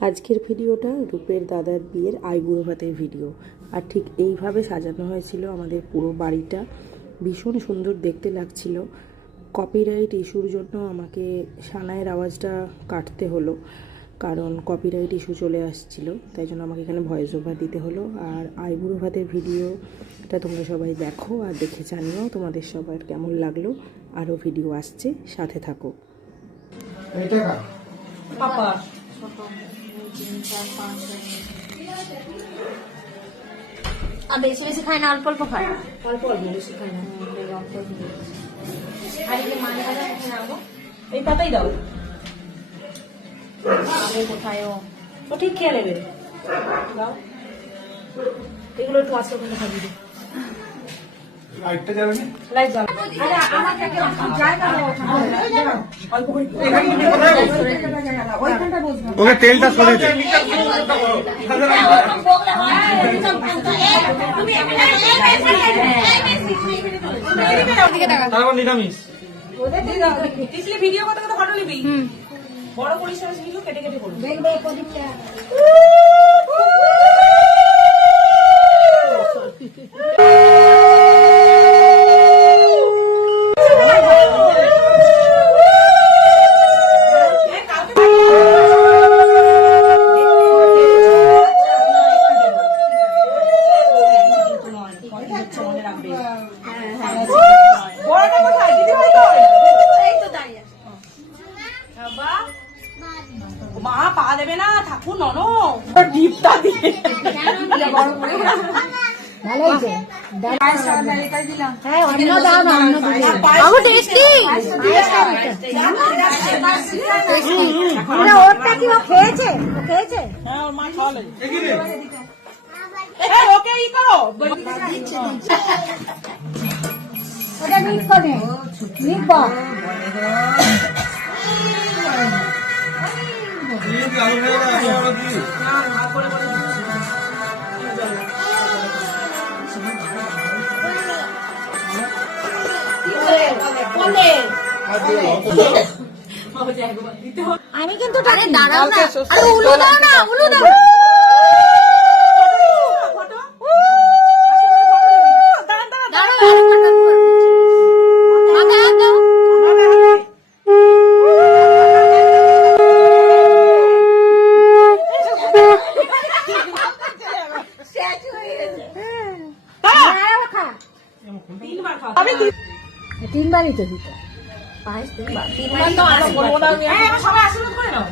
আজকের ভিডিওটা রূপের দাদার বিয়ের আইবুড়ো ভাতের ভিডিও। আর ঠিক এইভাবে সাজানো হয়েছিল আমাদের পুরো বাড়িটা, ভীষণ সুন্দর দেখতে লাগছিল। কপিরাইট ইস্যুর জন্য আমাকে সানাইয়ের আওয়াজটা কাটতে হলো, কারণ কপিরাইট ইস্যু চলে আসছিল, তাই জন্য আমাকে এখানে ভয়েস ওভার দিতে হলো। আর আইবুড়ো ভাতের ভিডিওটা তোমরা সবাই দেখো আর দেখে জানিও তোমাদের সবার কেমন লাগলো। আরও ভিডিও আসছে, সাথে থাকো। আর বেশি বেশি খাই না, অল্প অল্প খাই, অল্প অল্প, বেশি খাই না। আর এই যে মাছ ভাজা কোথায় রাখবো? এই পাতাই দাও, আগে কোথায় ও ঠিক খেয়ে নেবে। দাও, এগুলো একটু আজকে কিন্তু খাবি দে। লাইটটা যাবে না, লাইট জ্বালা। আরে আমাকে কেউ জায়গা দাও, অল্প করে ওইখানটা বসবো। ওকে তেলটা সরিয়ে দে। তারপর নিরামিষ ভিডিও কত কত ফটো নিবি, বড় পরিষ্কার ভিডিও কেটে কেটে করবো। মা পা দেবে না, ঠাকুর ননো ডিপটা দিয়ে ওকে ই করো। আমি কিন্তু দাঁড়াও না, আরে উলু দাও না, উলু দাও। তিনবারই তো দিত, তিনবার তো আসে। সবাই আশীর্বাদ করে নাও।